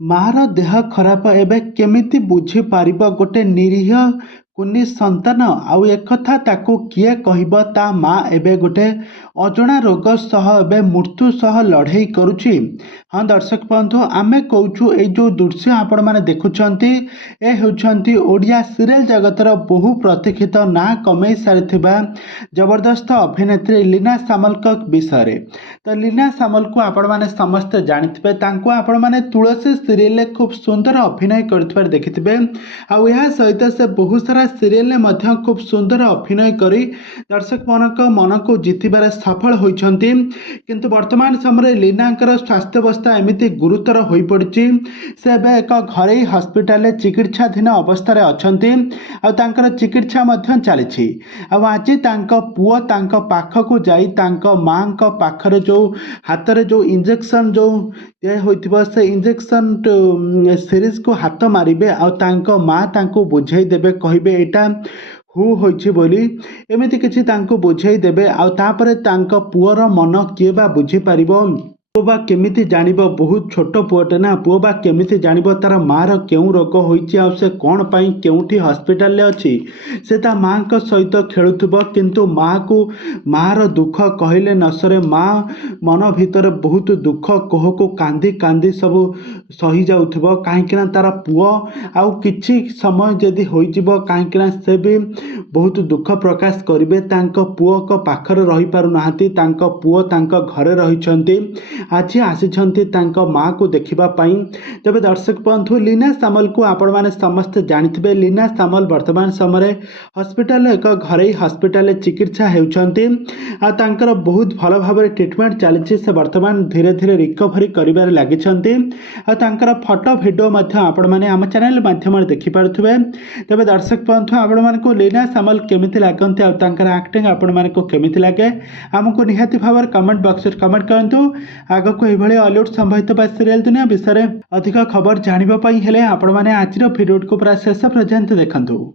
ମାର ଦେହ ଖରାପ ଏବେ କେମିତି ବୁଝିପାରିବ ଗୋଟେ ନିରୀହ କୁନି ସନ୍ତାନ? ଆଉ ଏକଥା ତାକୁ କିଏ କହିବ? ତା ମା ଏବେ ଗୋଟେ ଅଜଣା ରୋଗ ସହ ଏବେ ମୃତ୍ୟୁ ସହ ଲଢ଼େଇ କରୁଛି। ହଁ ଦର୍ଶକ ବନ୍ଧୁ, ଆମେ କହୁଛୁ ଏଇ ଯେଉଁ ଦୃଶ୍ୟ ଆପଣମାନେ ଦେଖୁଛନ୍ତି ଏ ହେଉଛନ୍ତି ଓଡ଼ିଆ ସିରିଏଲ ଜଗତର ବହୁ ପ୍ରତୀକ୍ଷିତ ନାଁ କମେଇ ସାରିଥିବା ଜବରଦସ୍ତ ଅଭିନେତ୍ରୀ ଲୀନା ସାମଲଙ୍କ ବିଷୟରେ। ତ ଲୀନା ସାମଲକୁ ଆପଣମାନେ ସମସ୍ତେ ଜାଣିଥିବେ। ତାଙ୍କୁ ଆପଣମାନେ ତୁଳସୀ ସିରିଏଲରେ ଖୁବ୍ ସୁନ୍ଦର ଅଭିନୟ କରୁଥିବାର ଦେଖିଥିବେ। ଆଉ ଏହା ସହିତ ସେ ବହୁତ ସାରା ସିରିଏଲରେ ମଧ୍ୟ ଖୁବ୍ ସୁନ୍ଦର ଅଭିନୟ କରି ଦର୍ଶକମାନଙ୍କ ମନକୁ ଜିତିବାରେ ସଫଳ ହୋଇଛନ୍ତି। କିନ୍ତୁ ବର୍ତ୍ତମାନ ସମୟରେ ଲୀନାଙ୍କର ସ୍ୱାସ୍ଥ୍ୟାବସ୍ଥା ଏମିତି ଗୁରୁତର ହୋଇପଡ଼ିଛି, ସେ ଏବେ ଏକ ଘରୋଇ ହସ୍ପିଟାଲରେ ଚିକିତ୍ସାଧୀନ ଅବସ୍ଥାରେ ଅଛନ୍ତି। ଆଉ ତାଙ୍କର ଚିକିତ୍ସା ମଧ୍ୟ ଚାଲିଛି। ଆଉ ଆଜି ତାଙ୍କ ପୁଅ ତାଙ୍କ ପାଖକୁ ଯାଇ ତାଙ୍କ ମାଙ୍କ ପାଖରେ ଯେଉଁ ହାତରେ ଯେଉଁ ଇଞ୍ଜେକ୍ସନ୍ ଯେଉଁ ଦିଆ ହୋଇଥିବ ସେ ଇଞ୍ଜେକ୍ସନ୍ ସିରିଜକୁ ହାତ ମାରିବେ। ଆଉ ତାଙ୍କ ମା ତାଙ୍କୁ ବୁଝେଇ ଦେବେ, କହିବେ ଏଇଟା ହୋଇଛି ବୋଲି, ଏମିତି କିଛି ତାଙ୍କୁ ବୁଝେଇ ଦେବେ। ଆଉ ତାପରେ ତାଙ୍କ ପୁଅର ମନ କିଏ ବା ବୁଝିପାରିବ? ପୁଅ ବା କେମିତି ଜାଣିବ? ବହୁତ ଛୋଟ ପୁଅଟେ ନା, ପୁଅ ବା କେମିତି ଜାଣିବ ତାର ମାର କେଉଁ ରୋଗ ହୋଇଛି ଆଉ ସେ କ'ଣ ପାଇଁ କେଉଁଠି ହସ୍ପିଟାଲରେ ଅଛି? ସେ ତା ମାଙ୍କ ସହିତ ଖେଳୁଥିବ, କିନ୍ତୁ ମାର ଦୁଃଖ କହିଲେ ନ ସରେ। ମା ମନ ଭିତରେ ବହୁତ ଦୁଃଖ କୋହକୁ କାନ୍ଦି କାନ୍ଦି ସବୁ ସହିଯାଉଥିବ, କାହିଁକିନା ତାର ପୁଅ ଆଉ କିଛି ସମୟ ଯଦି ହୋଇଯିବ, କାହିଁକିନା ସେ ବି ବହୁତ ଦୁଃଖ ପ୍ରକାଶ କରିବେ। ତାଙ୍କ ପୁଅଙ୍କ ପାଖରେ ରହିପାରୁନାହାନ୍ତି, ତାଙ୍କ ପୁଅ ତାଙ୍କ ଘରେ ରହିଛନ୍ତି, ଆଜି ଆସିଛନ୍ତି ତାଙ୍କ ମାକୁ ଦେଖିବା ପାଇଁ। ତେବେ ଦର୍ଶକ ବନ୍ଧୁ, ଲୀନା ସାମଲକୁ ଆପଣମାନେ ସମସ୍ତେ ଜାଣିଥିବେ। ଲୀନା ସାମଲ ବର୍ତ୍ତମାନ ସମୟରେ ହସ୍ପିଟାଲର ଏକ ଘରୋଇ ହସ୍ପିଟାଲରେ ଚିକିତ୍ସା ହେଉଛନ୍ତି। ଆଉ ତାଙ୍କର ବହୁତ ଭଲ ଭାବରେ ଟ୍ରିଟମେଣ୍ଟ ଚାଲିଛି। ସେ ବର୍ତ୍ତମାନ ଧୀରେ ଧୀରେ ରିକଭରି କରିବାରେ ଲାଗିଛନ୍ତି। ଆଉ ତାଙ୍କର ଫଟୋ ଭିଡ଼ିଓ ମଧ୍ୟ ଆପଣମାନେ ଆମ ଚ୍ୟାନେଲ ମାଧ୍ୟମରେ ଦେଖିପାରୁଥିବେ। ତେବେ ଦର୍ଶକ ବନ୍ଧୁ, ଆପଣମାନଙ୍କୁ ଲୀନା ସାମଲ କେମିତି ଲାଗନ୍ତି ଆଉ ତାଙ୍କର ଆକ୍ଟିଂ ଆପଣମାନଙ୍କୁ କେମିତି ଲାଗେ, ଆମକୁ ନିହାତି ଭାବରେ କମେଣ୍ଟ ବକ୍ସରେ କମେଣ୍ଟ କରନ୍ତୁ। ଆଗକୁ ଏଇଭଳି ଅଲିଉଡ ସମ୍ବଳିତ ବା ସିରିଏଲ ଦୁନିଆ ବିଷୟରେ ଅଧିକ ଖବର ଜାଣିବା ପାଇଁ ହେଲେ ଆପଣମାନେ ଆଜିର ଭିଡ଼ିଓକୁ ପୁରା ଶେଷ ପର୍ଯ୍ୟନ୍ତ ଦେଖନ୍ତୁ।